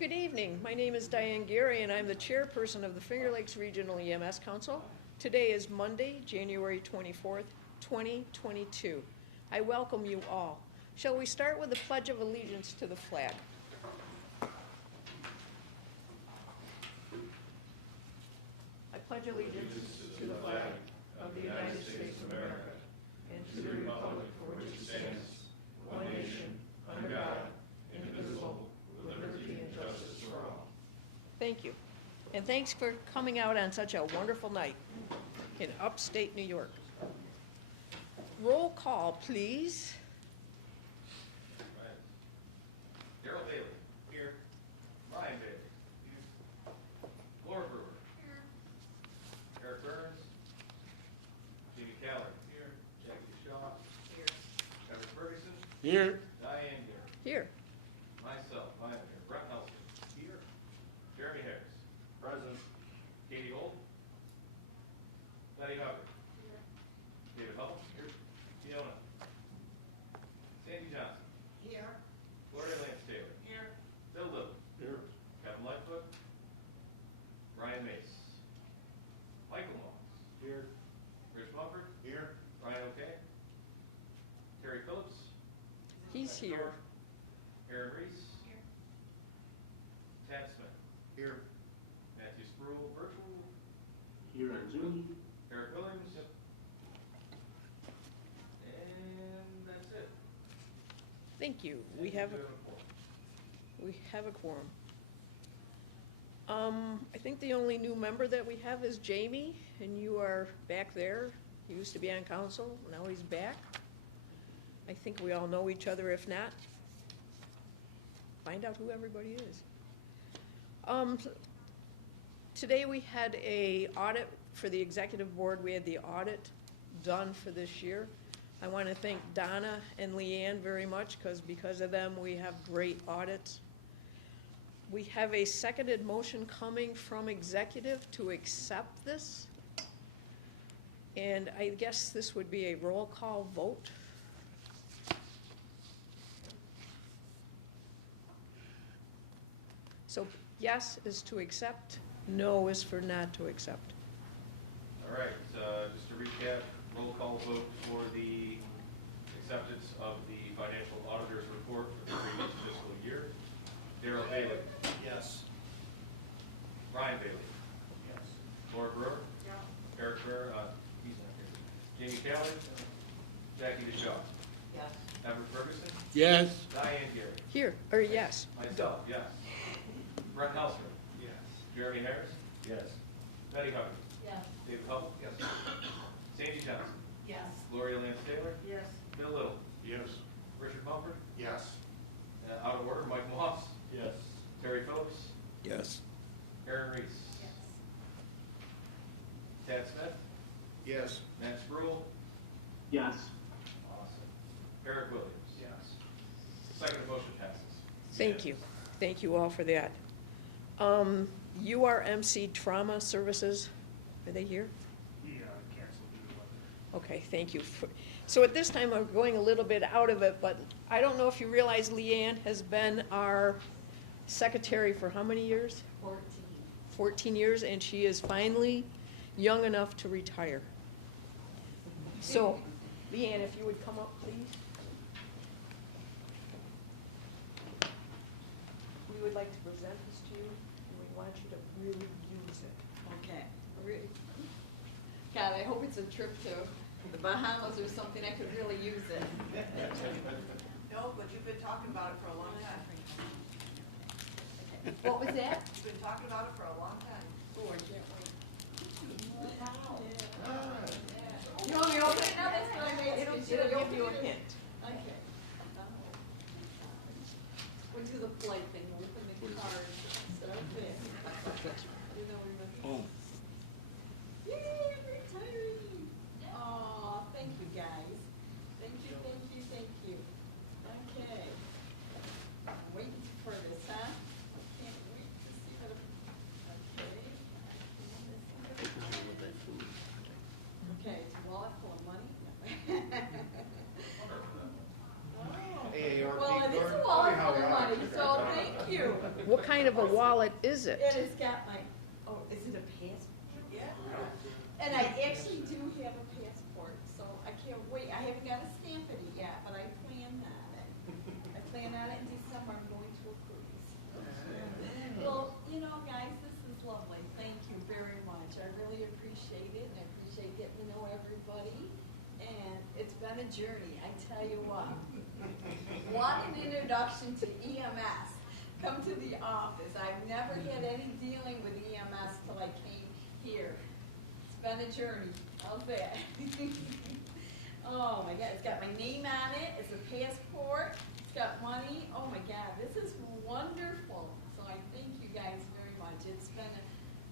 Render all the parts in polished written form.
Good evening. My name is Diane Geary, and I'm the chairperson of the Finger Lakes Regional EMS Council. Today is Monday, January 24th, 2022. I welcome you all. Shall we start with the Pledge of Allegiance to the flag? I pledge allegiance to the flag of the United States of America and to the republic for which it stands, one nation, under God, indivisible, with liberty and justice for all. Thank you. And thanks for coming out on such a wonderful night in upstate New York. Roll call, please. Daryl Bailey. Here. Ryan Bailey. Here. Laura Brewer. Here. Eric Burns. Jimmy Keller. Here. Jackie Shaw. Here. Kevin Ferguson. Here. Diane Gare. Here. Myself, I am here. Brett Nelson. Here. Jeremy Harris. Present. Katie Holt. Betty Hubbard. Here. David Hubble. Here. Fiona. Sandy Johnson. Here. Gloria Lance Taylor. Here. Bill Little. Here. Kevin Lightfoot. Ryan Mace. Michael Moss. Here. Rich Mumford. Here. Ryan O'Kay. Terry Phillips. He's here. Aaron Reese. Here. Tad Smith. Here. Matthew Spruill, virtual. Here on Zoom. Eric Williams. And that's it. Thank you. We have a quorum. I think the only new member that we have is Jamie, and you are back there. He used to be on council, now he's back. I think we all know each other. If not, find out who everybody is. Today we had a audit for the executive board. We had the audit done for this year. I want to thank Donna and Leanne very much because of them we have great audits. We have a seconded motion coming from executive to accept this. And I guess this would be a roll call vote. So yes is to accept, no is for not to accept. All right, just to recap, roll call vote for the acceptance of the financial auditor's report for the previous fiscal year. Daryl Bailey. Yes. Ryan Bailey. Yes. Laura Brewer. Yeah. Eric Burr, he's not here. Jamie Keller. Jackie DeShaw. Yes. Evan Ferguson. Yes. Diane Gary. Here, or yes. Myself, yes. Brett Nelson. Yes. Jeremy Harris. Yes. Betty Hubbard. Yes. David Hubble. Yes. Sandy Johnson. Yes. Gloria Lance Taylor. Yes. Bill Little. Yes. Richard Mumford. Yes. Out of order, Mike Moss. Yes. Terry Phillips. Yes. Aaron Reese. Yes. Tad Smith. Yes. Matt Spruill. Yes. Awesome. Eric Williams. Yes. Second motion passes. Thank you. Thank you all for that. URMC Trauma Services, are they here? Yeah, canceled due to weather. Okay, thank you. So at this time, I'm going a little bit out of it, but I don't know if you realize Leanne has been our secretary for how many years? 14. 14 years, and she is finally young enough to retire. So, Leanne, if you would come up, please. We would like to present this to you, and we want you to really use it. Okay. God, I hope it's a trip to the Bahamas or something. I could really use it. No, but you've been talking about it for a long time. What was that? You've been talking about it for a long time. Oh, I can't wait. Yeah. You want me to open it now? That's what I made. It'll give you a hint. Okay. We'll do the flight thing. We'll open the card. Okay. You know, remember? Oh. Yay, I'm retiring. Aw, thank you guys. Thank you, thank you, thank you. Okay. I'm waiting for this, huh? Can't wait to see what, okay. Okay, it's a wallet full of money. Wonderful. Oh. Hey, Well, it is a wallet full of money, so thank you. What kind of a wallet is it? It has got my, oh, is it a passport? Yeah. And I actually do have a passport, so I can't wait. I haven't got to stamp it yet, but I plan on it. I plan on it in December. I'm going to a cruise. Well, you know, guys, this is lovely. Thank you very much. I really appreciate it, and I appreciate getting to know everybody. And it's been a journey, I tell you what. What an introduction to EMS. Come to the office. I've never had any dealing with EMS till I came here. It's been a journey. How's that? Oh my God, it's got my name on it. It's a passport. It's got money. Oh my God, this is wonderful. So I thank you guys very much. It's been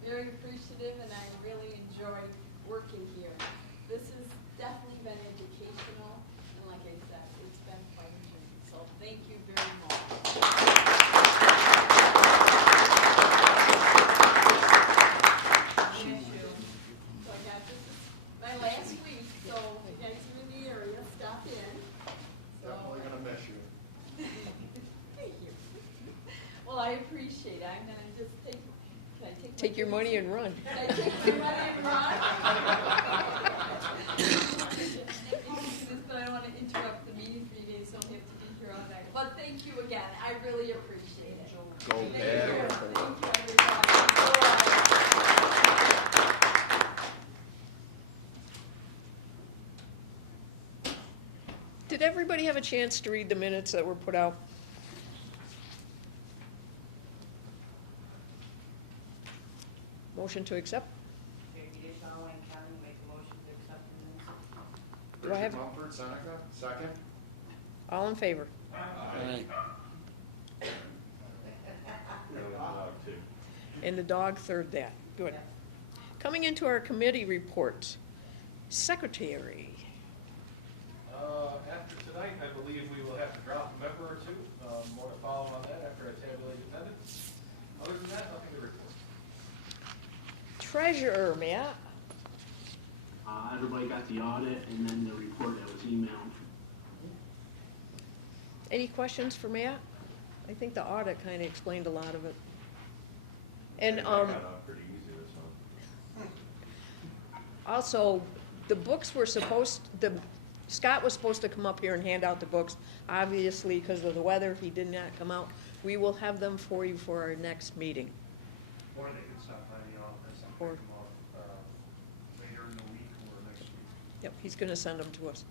very appreciative, and I really enjoyed working here. This has definitely been educational, and like I said, it's been quite a journey. So thank you very much. So I got, this is my last week, so if you guys are in the area, stop in. So, Definitely gonna miss you. thank you. Well, I appreciate it. I'm gonna just take, can I take? Take your money and run. Can I take your money and run? But I don't want to interrupt the meeting for you guys, don't have to be here all night. But thank you again. I really appreciate it. Go Thank you. Bears. Thank you, everybody. Did everybody have a chance to read the minutes that were put out? Motion to accept? Wayne County, make a motion to accept the minutes. Do I have- Richard Mumford, Seneca, second. All in favor? Aye. And the dog third that. Good. Coming into our committee reports. Secretary. After tonight, I believe we will have to drop a member or two. More to follow on that after I tabulate attendance. Other than that, nothing to report. Treasurer, Matt. Everybody got the audit and then the report that was emailed. Any questions for Matt? I think the audit kind of explained a lot of it. And Pretty easy this one. also, the books were Scott was supposed to come up here and hand out the books. Obviously, because of the weather, he did not come out. We will have them for you for our next meeting. Or they can stop by the office and Or- pick them up, later in the week or next week. Yep, he's going to send them to us.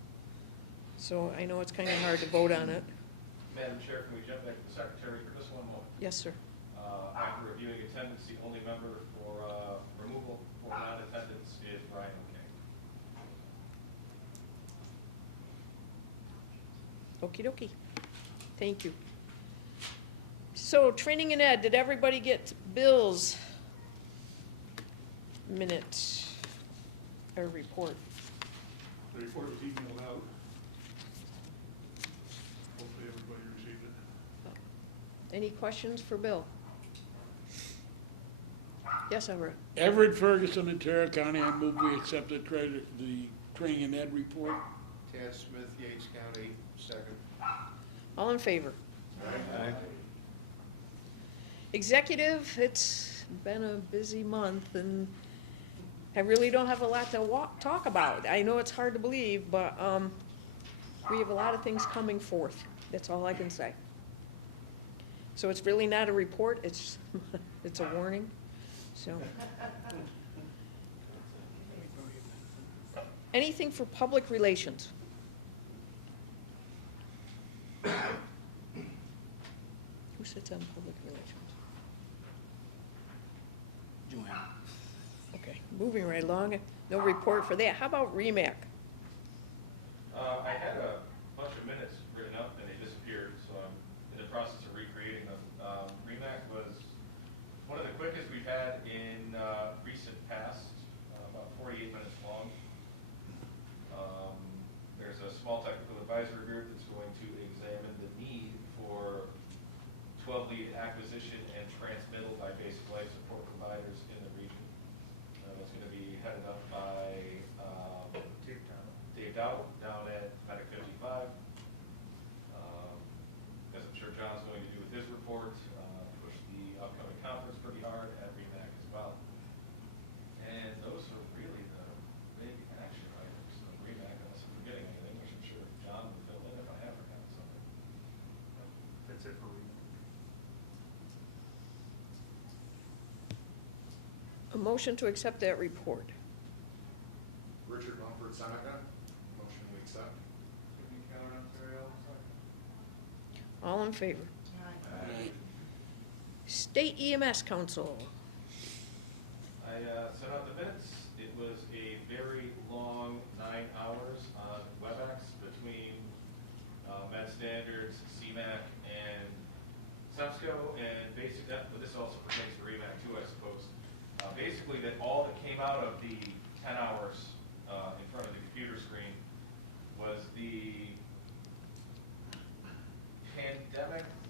So I know it's kind of hard to vote on it. Madam Chair, can we jump back to the secretary for just one moment? Yes, sir. After reviewing attendance, the only member for removal for non-attendance is Brian O'Kane. Okie dokie. Thank you. So, training and ed, did everybody get Bill's minute or report? The report was emailed out. Hopefully everybody received it. Any questions for Bill? Yes, Everett. Everett, Ferguson, and Tara County, I move we accept the training and ed report. Tad Smith, Yates County, second. All in favor? Aye. Executive, it's been a busy month, and I really don't have a lot to talk about. I know it's hard to believe, but we have a lot of things coming forth. That's all I can say. So it's really not a report, it's it's a warning. So, anything for public relations? Who sits on public relations? Joanne. Okay, moving right along. No report for that. How about REMAC? I had a bunch of minutes written up and they disappeared, so I'm in the process of recreating them. REMAC was one of the quickest we've had in recent past, about 48 minutes long. There's a small technical advisory group that's going to examine the need for 12-lead acquisition and transmittal by basic life support providers in the region. It's going to be headed up by Dave Dowd down at Medic 55. As I'm sure John's going to do with his report, motion to accept that report. Richard Mumford Seneca, motion we accept. Sidney Keller, Ontario, second. All in favor? Aye. State EMS Council. I sent out the minutes. It was a very long 9 hours on WebEx between Med Standards, CMAC, and SEMSCO, and but this also pertains to REMAC too, I suppose. Basically, that all that came out of the 10 hours in front of the computer screen was the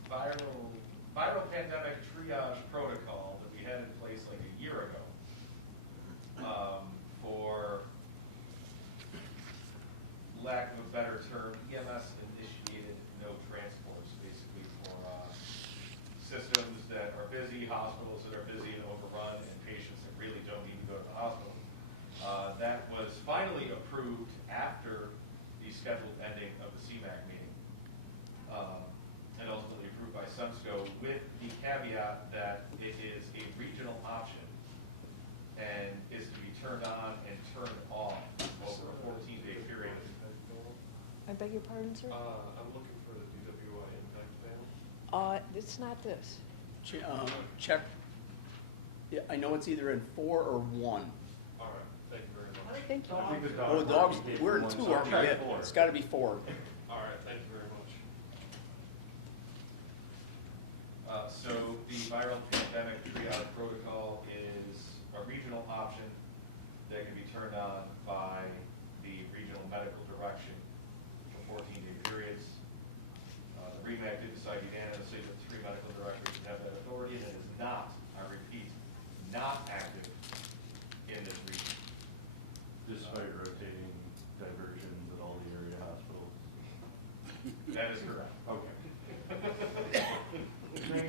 viral pandemic triage protocol that we had in place like a year ago for lack of a better term, EMS-initiated no transports, basically for systems that are busy, hospitals that are busy and overrun, and patients that really don't need to go to the hospital. That was finally approved after the scheduled ending of the CMAC meeting, and ultimately approved by SEMSCO with the caveat that it is a regional option and is to be turned on and turned off over a 14-day period. I beg your pardon, sir? I'm looking for the DWI impact panel. It's not this. Check. Yeah, I know it's either in 4 or 1. All right, thank you very much. Thank you. I think the Oh, dog. dogs, we're in 2, aren't we? Yeah, it's gotta be 4. All right, thank you very much. So the viral pandemic triage protocol is a regional option that can be turned on by the regional medical direction for 14-day periods. The REMAC did decide unanimously that 3 medical directors have that authority, and it is not, I repeat, not active in this region. Despite rotating diversions at all the area hospitals. That is correct. Okay.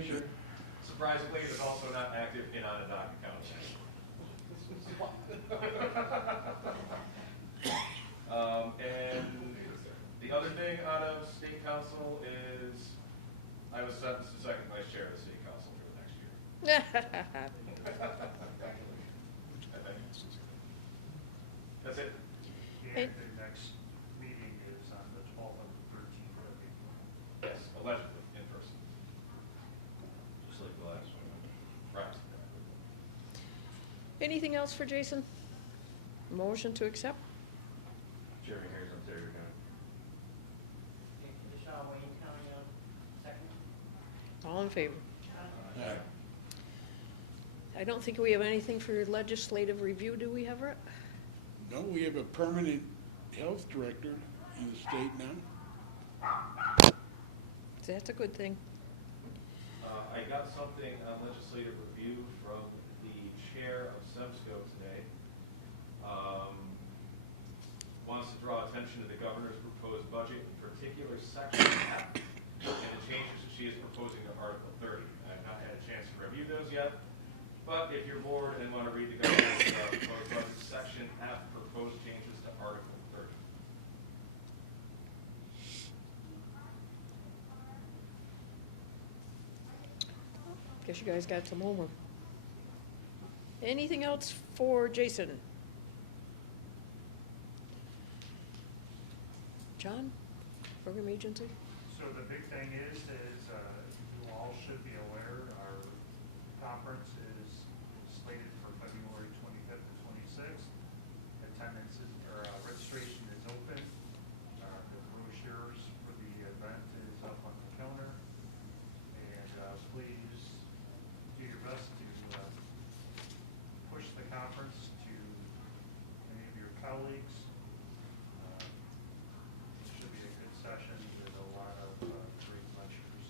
Sure. Surprisingly, it is also not active in Onondaga County. And the other thing out of state council is I was sentenced to second vice chair of the state council for the next year. That's it. And the next meeting is on the 12th and 13th of April. Yes, allegedly in person. Just like the last one. Right. Anything else for Jason? Motion to accept? Jeremy Harris, Ontario County. Shaw, Wayne County, second. All in favor? Aye. I don't think we have anything for legislative review, do we, Everett? No, we have a permanent health director in the state now. That's a good thing. I got something on legislative review from the chair of SEMSCO today. Wants to draw attention to the governor's proposed budget, in particular section F, and the changes that she is proposing to Article 30. I have not had a chance to review those yet, but if you're bored and want to read the governor's proposed budget, section F, proposed changes to Article 30. Guess you guys got some homework. Anything else for Jason? John, program agency? So the big thing is you all should be aware, our conference is slated for February 25th to 26th. Attendance is, or registration is open. The brochures for the event is up on the counter. And please do your best to push the conference to any of your colleagues. Should be a good session with a lot of great lectures.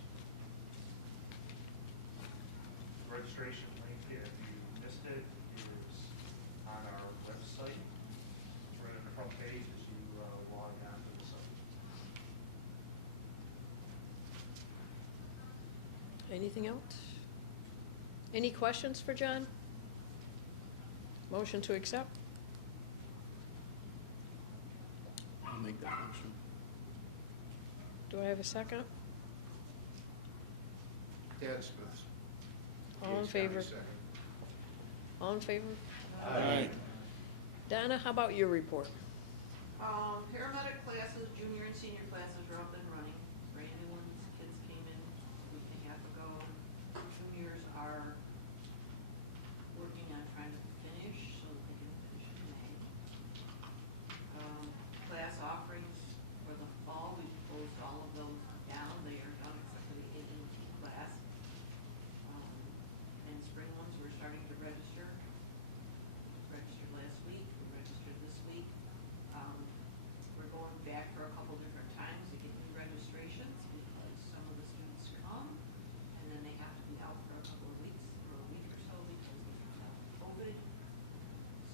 The registration link, if you missed it, is on our website. It's right on the front page as you log on to the site. Anything else? Any questions for John? Motion to accept? I'll make that motion. Do I have a second? Dan Smith. All in Gates County favor? Second. All in favor? Aye. Donna, how about your report? Paramedic classes, junior and senior classes are up and running. Brand new ones, kids came in a week and a half ago. Juniors are working on trying to finish so that they can finish in May. Class offerings for the fall, we closed all of those down. They are done except for the AEP class. And spring ones, we're starting to register. Registered last week, we registered this week. We're going back for a couple different times to get new registrations because some of the students come and then they have to be out for a couple of weeks or a week or so because they have COVID.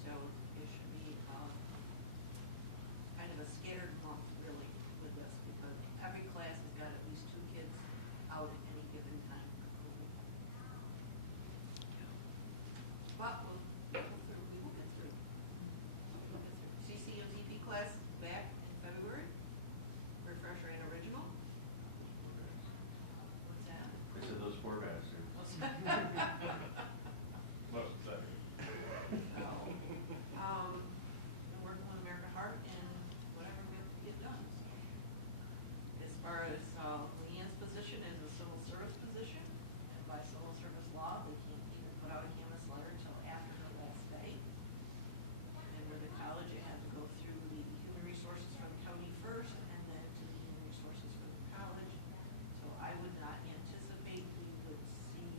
So it should be kind of a scattered month really with this because every class has got at least 2 kids out at any given time for COVID. But we'll get through. We will get through. CC and TP class back in February. Refresher and original. What's that? I said those poor bastards. What's that? Most exciting. Been working with American Heart and whatever we have to get done. As far as Leanne's position is a civil service position, and by civil service law, they can't even put out a canvas letter until after her last day. And with the college, it had to go through the human resources for the county first, and then to the human resources for the college. So I would not anticipate we would see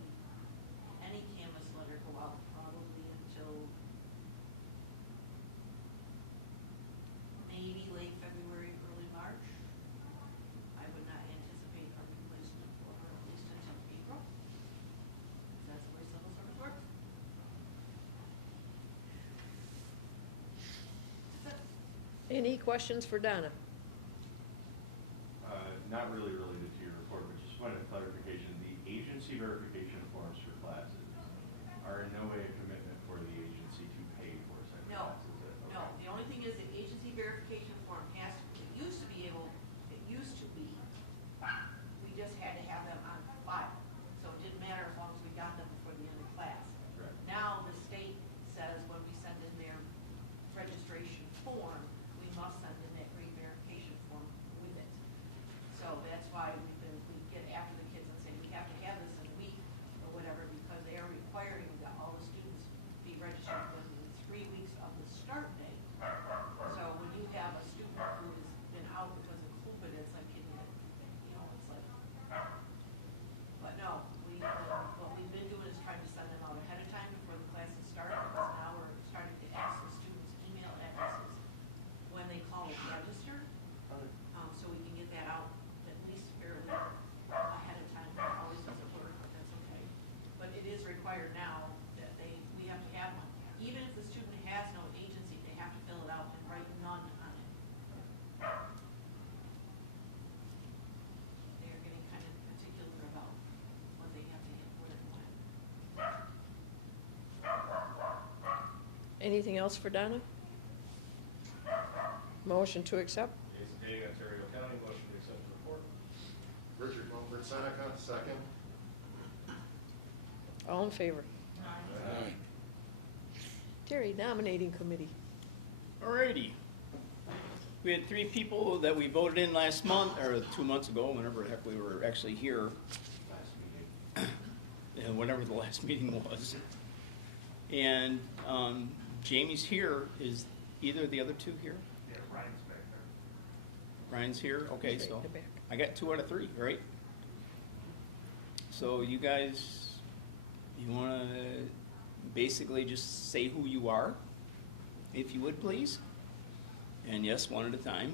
any canvas letter go out probably until maybe late February, early March. I would not anticipate a replacement for her at least until April. That's the way civil service works. That's it. Any questions for Donna? Not really related to your report, but just wanted clarification. The agency verification forms for classes are in no way a commitment for the agency to pay for said No, classes. no, the only thing is the agency verification form has, it used to be, we just had to have them on file. So it didn't matter as long as we got them before the end of class. Right. Now the state says when we send in their registration form, we must send in that re-verification form with it. So that's why we get after the kids and say, we have to have this in a week or whatever, because they are requiring that all the students be registered within 3 weeks of the start date. So when you have a student who has been out because of COVID, it's like, it's like, but no, what we've been doing is trying to send them out ahead of time before the classes start, because now we're starting to ask the students' email addresses when they call it register, so we can get that out at least fairly ahead of time. It always doesn't work, but that's okay. But it is required now that we have to have one. Even if the student has no agency, they have to fill it out and write none on it. They are getting kind of particular about what they have to hit, where and when. Anything else for Donna? Motion to accept? Jason Day, Ontario County, motion to accept the report. Richard Mumford Seneca, second. All in favor? Aye. Terry, nominating committee. Alrighty. We had 3 people that we voted in last month, or 2 months ago, whenever the heck we were actually here, Last meeting. and whenever the last meeting was. And Jamie's here. Is either of the other 2 here? Yeah, Ryan's back there. Ryan's here? Okay, Straight so in the back. I got 2 out of 3, right? So you guys, you want to basically just say who you are, if you would, please? And yes, one at a time.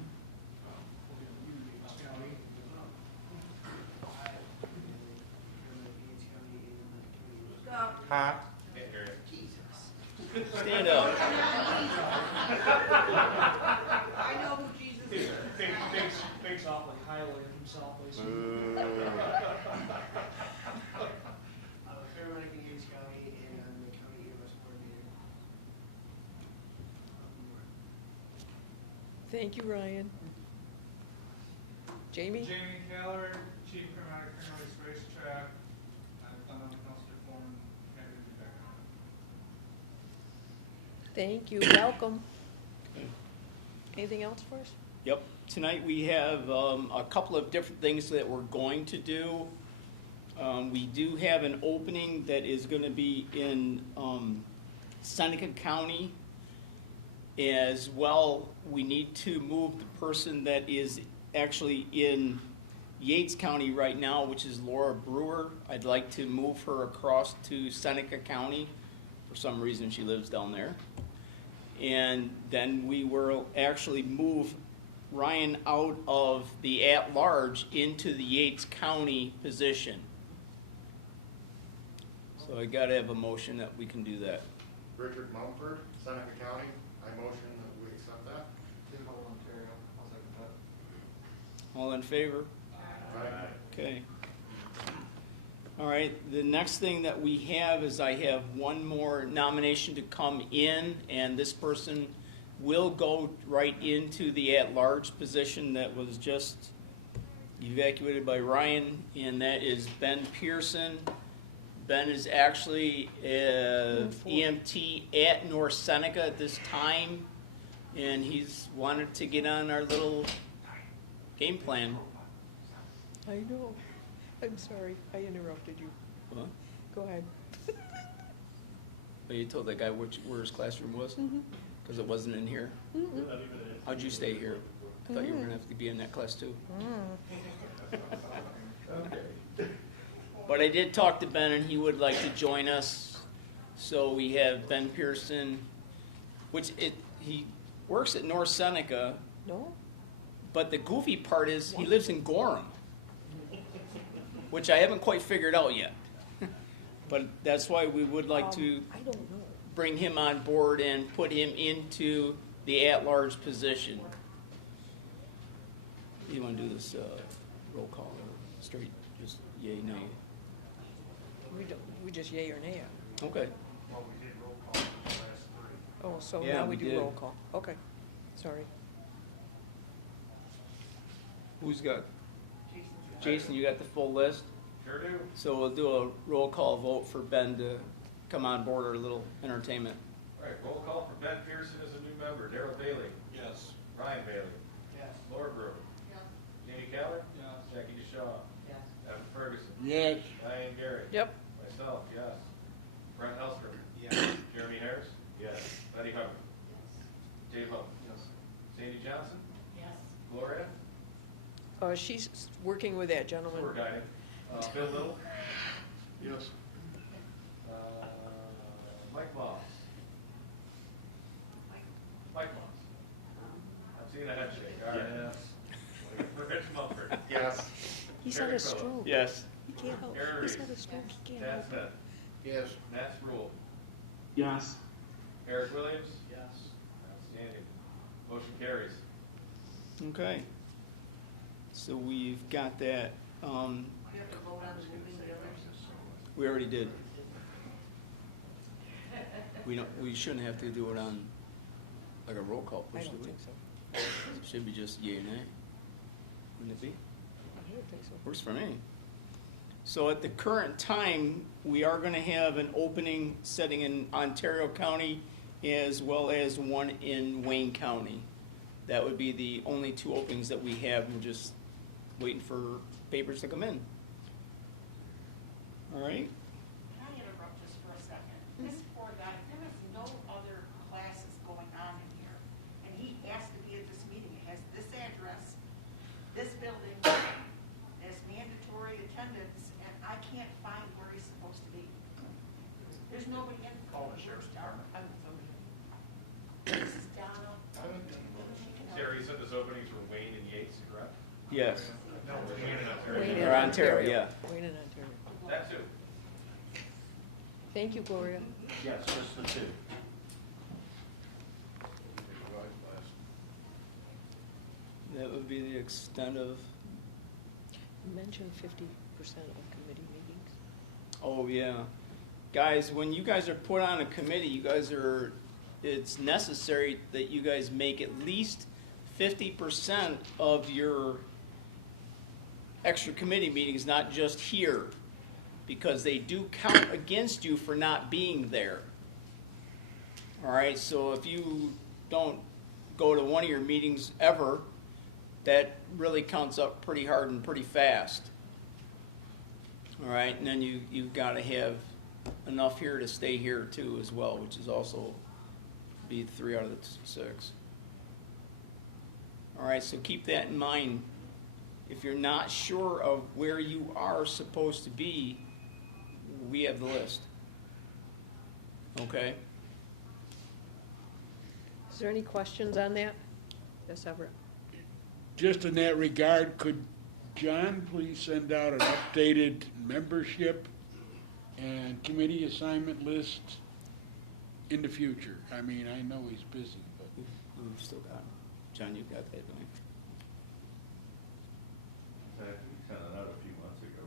Huh? Can't hear it. Stand up. I know who Jesus is. Thinks awfully highly of himself, I see. Paramedic in Gates County, and I'm the county EMS coordinator. Thank you, Ryan. Jamie? Jamie Keller, Chief Paramedic, Racetrack. I've done on Counselor Foreman, candidate background. Thank you, welcome. Anything else for us? Yep. Tonight we have a couple of different things that we're going to do. We do have an opening that is going to be in Seneca County. As well, we need to move the person that is actually in Yates County right now, which is Laura Brewer. I'd like to move her across to Seneca County. For some reason, she lives down there. And then we will actually move Ryan out of the at-large into the Yates County position. So I gotta have a motion that we can do that. Richard Mumford, Seneca County, I motion that we accept that. Tim Hall, Ontario, I'll second that. All in favor? Aye. Okay. All right, the next thing that we have is I have one more nomination to come in, and this person will go right into the at-large position that was just evacuated by Ryan, and that is Ben Pearson. Ben is actually EMT at North Seneca at this time, and he's wanted to get on our little game plan. I know. I'm sorry, I interrupted you. What? Go ahead. But you told that guy where his classroom was? Because it wasn't in here? How'd you stay here? I thought you were going to have to be in that class too. Okay. But I did talk to Ben, and he would like to join us. So we have Ben Pearson, he works at North Seneca, No? but the goofy part is he lives in Gorham, which I haven't quite figured out yet. But that's why we would like to I don't know. bring him on board and put him into the at-large position. You want to do this roll call or straight, just yay, no? We just yay or nay. Okay. Well, we did roll call for the last three. Oh, so Yeah, now we we do did. roll call. Okay, sorry. Who's got? Jason, you got the full list? Sure do. So we'll do a roll call vote for Ben to come on board our little entertainment. All right, roll call for Ben Pearson as a new member. Darrell Bailey. Yes. Ryan Bailey. Yes. Laura Brewer. Yes. Jamie Keller. Yes. Jackie DeShaw. Yes. Evan Ferguson. Yes. Diane Gary. Yep. Myself, yes. Brent Hellstrom. Yes. Jeremy Harris. Yes. Betty Hubbard. Dave Hope. Yes. Sandy Johnson. Yes. Gloria. She's working with that gentleman. Tour guiding. Bill Little. Yes. Mike Moss. Mike Moss. I'm seeing a head shake. All right. Rich Mumford. Yes. He's had Eric a Phillips. stroke. Yes. He can't help. Aaron He's Reese. had a stroke. He can't Chad help. Smith. Yes. Nats Rule. Yes. Eric Williams. Yes. Outstanding. Motion carries. Okay. So we've got that. We have to vote on moving the others. We already did. We shouldn't have to do it on like a roll call I push, don't do we? think so. It should be just yay or nay. Wouldn't it be? I don't think so. Works for me. So at the current time, we are going to have an opening setting in Ontario County as well as one in Wayne County. That would be the only two openings that we have. We're just waiting for papers to come in. All right? Can I interrupt just for a second? This poor guy, there is no other classes going on in here, and he asked to be at this meeting. It has this address, this building, there's mandatory attendance, and I can't find where he's supposed to be. There's nobody in. Call the sheriff's department. This is Donna. Sarah, you said this openings were Wayne and Yates, correct? Yes. No, Wayne and Wayne Ontario. Or Ontario, yeah. Wayne and Ontario. That too. Thank you, Gloria. Yes, just the two. That would be the extent of, You mentioned 50% of committee meetings. oh yeah. Guys, when you guys are put on a committee, it's necessary that you guys make at least 50% of your extra committee meetings, not just here, because they do count against you for not being there. All right, so if you don't go to one of your meetings ever, that really counts up pretty hard and pretty fast. All right, and then you've got to have enough here to stay here too as well, which is also be 3 out of the 6. All right, so keep that in mind. If you're not sure of where you are supposed to be, we have the list. Okay? Is there any questions on that? Yes, Everett? Just in that regard, could John please send out an updated membership and committee assignment list in the future? I mean, I know he's busy, but. We've still got it. John, you've got that, don't you? In fact, we sent it out a few months ago,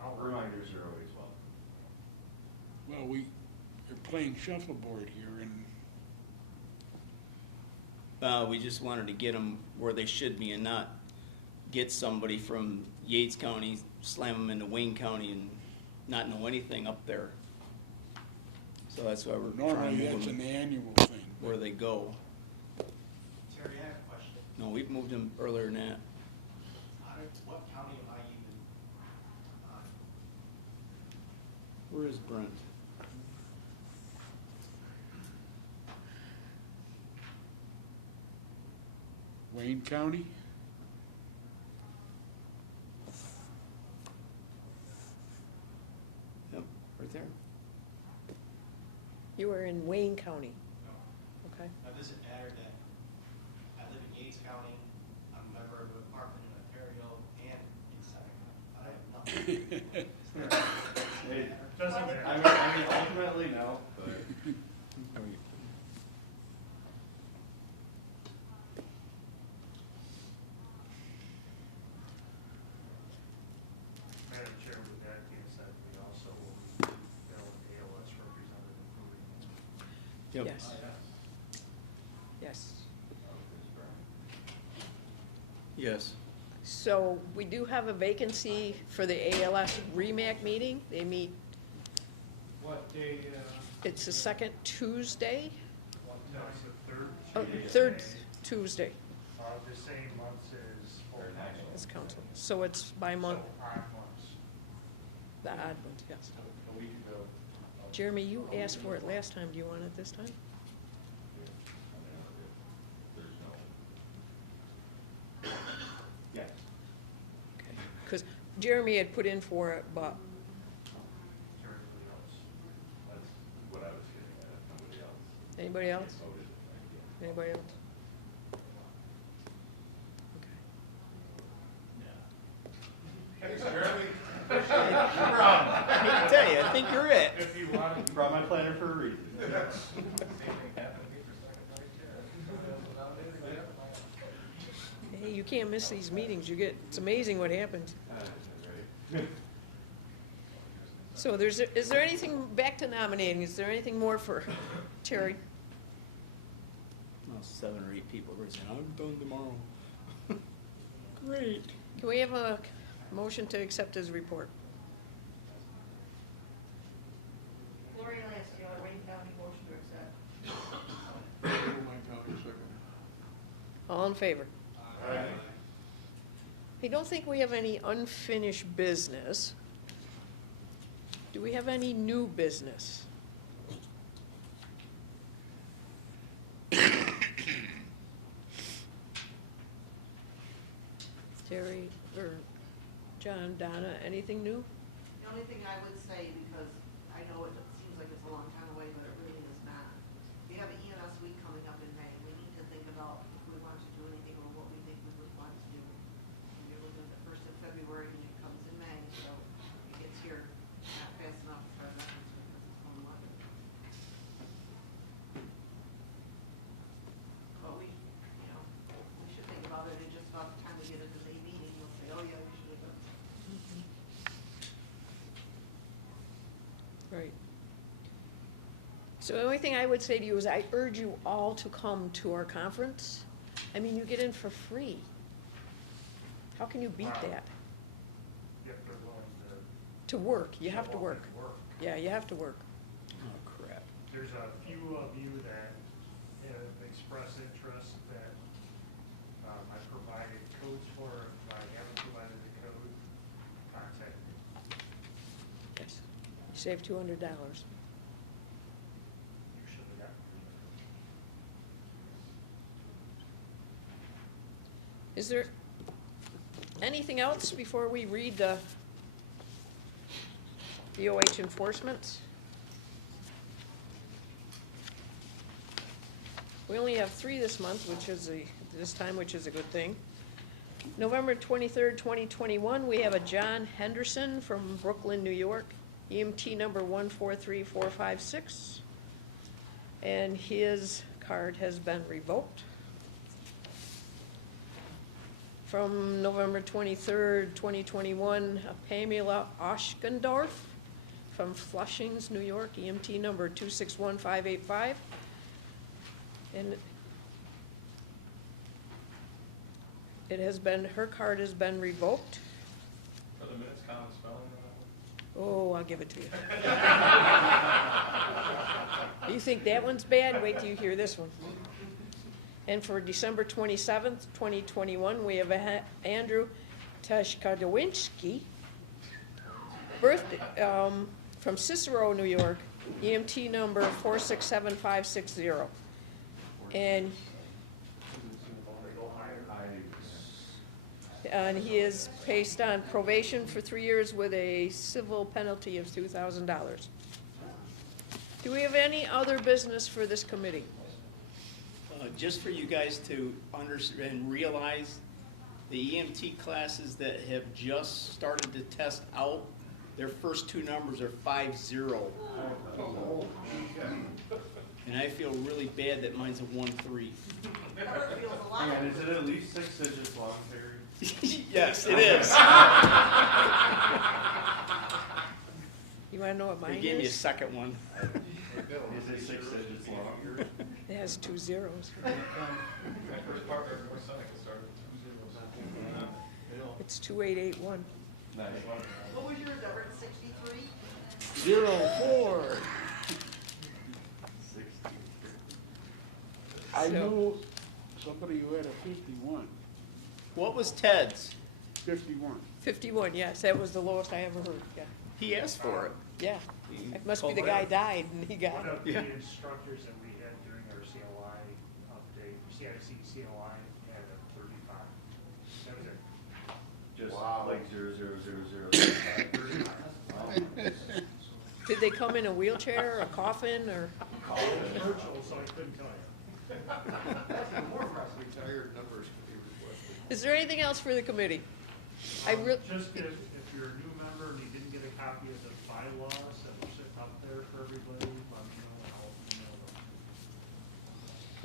but reminders are always welcome. Well, we're playing shuffleboard here, and We just wanted to get them where they should be and not get somebody from Yates County, slam them into Wayne County and not know anything up there. So that's why we're trying normally to that's move an them annual thing. where they go. Terry, I have a question. No, we've moved them earlier than that. What county am I even on? Where is Brent? Wayne County? Yep, right there. You were in Wayne County, okay? Now, does it matter that I live in Yates County, I'm a member of a department in Ontario, and in Seneca? I have nothing. It Doesn't matter. I mean, ultimately, no, but Madam Chair, with that being said, we also will need to fill an ALS representative who Yep. Yes. Yes. Yes. So we do have a vacancy for the ALS REMAC meeting. They meet, What day, it's the second Tuesday, no, it's the third. oh, Tuesday, third Tuesday the same month as full council. as council. So it's by month, So odd months. the odd ones, yes. a week ago? Jeremy, you asked for it last time. Do you want it this time? there's no. Yes. Okay. Because Jeremy had put in for it, but, To everybody else. That's what I was getting at, nobody else anybody else? voted it. Anybody else? Okay. Thanks, Jeremy. I hate to tell you, I think you're it. If you want to. Brought my planner for a reason. Same thing happened to me for second vice chair. Hey, you can't miss these meetings. You get, it's amazing what happens. Right. So is there anything, back to nominating, is there anything more for Terry? Well, 7 or 8 people were saying, I'm done tomorrow. Great. Can we have a motion to accept his report? Gloria Lansdale, Wayne County, motion to accept. All in favor? Aye. I don't think we have any unfinished business. Do we have any new business? Terry, or John, Donna, anything new? The only thing I would say, because I know it seems like it's a long time away, but it really is not. We have an EMS week coming up in May. We need to think about if we want to do anything or what we think we would want to do. And you're looking at the 1st of February and it comes in May, so it gets here not fast enough for our veterans because it's on 11. But we, we should think about it, and just about the time we get into May meeting, we'll say, oh yeah, we should have done. Right. So the only thing I would say to you is I urge you all to come to our conference. I mean, you get in for free. How can you beat Wow. that? If they're willing to. To work, you have to show up work. and work. Yeah, you have to work. Oh, crap. There's a few of you that have expressed interest that I provided codes for. If I haven't provided the code, contact me. Yes. You save $200. You should have gotten it. Is there anything else before we read the BOH enforcement? We only have 3 this month, which is this time, which is a good thing. November 23rd, 2021, we have a John Henderson from Brooklyn, New York, EMT number 143456. And his card has been revoked. From November 23rd, 2021, Pamela Oshkendorf from Flushings, New York, EMT number 261585. And it has been, her card has been revoked. Are the minutes common spelling on that one? Oh, I'll give it to you. You think that one's bad? Wait till you hear this one. And for December 27th, 2021, we have Andrew Tashkadowinski, birthday, from Cicero, New York, EMT number 467560. And he is placed on probation for 3 years with a civil penalty of $2,000. Do we have any other business for this committee? Just for you guys to understand and realize, the EMT classes that have just started to test out, their first 2 numbers are 50. And I feel really bad that mine's a 13. And is it at least 6 digits long, Terry? Yes, it is. You want to know what mine They gave me a is? second one. Is it 6 digits long? It has 2 zeros. My first partner, my son, I started with 2 zeros. It's 2881. Nice. What was yours, Everett, 63? 04. 60. I knew somebody who had a 51. What was Ted's? 51. 51, yes, that was the lowest I ever heard, yeah. He asked for it. Yeah, it must be the guy died and he got One it. of the Yeah. instructors that we had during our CLI update, CIC CLI, had a 35. That was it. Just Wow. like 00005. Did they come in a wheelchair, a coffin, or? It was virtual, so I couldn't tell you. Retired numbers could be requested. Is there anything else for the committee? I real, Just if you're a new member and you didn't get a copy of the bylaws that were sitting up there for everybody, let me know and I'll email them.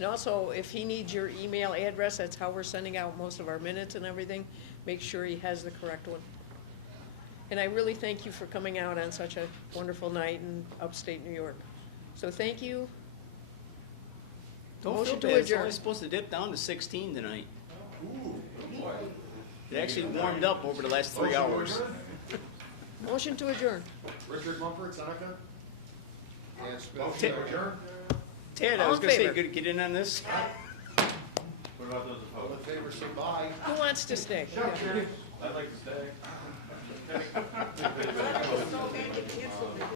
and also, if he needs your email address, that's how we're sending out most of our minutes and everything, make sure he has the correct one. And I really thank you for coming out on such a wonderful night in upstate New York. So thank you. Don't Motion feel to bad. It's adjourn. only supposed to dip down to 16 tonight. Ooh, good boy. It actually warmed up over the last 3 hours. Motion to adjourn. Richard Mumford, Seneca? And Smith. Motion to adjourn. Ted, I All was in going to say, favor? good to get in on this. What about those All in opposed? favor, say bye. Who wants to stay? I'd like to stay.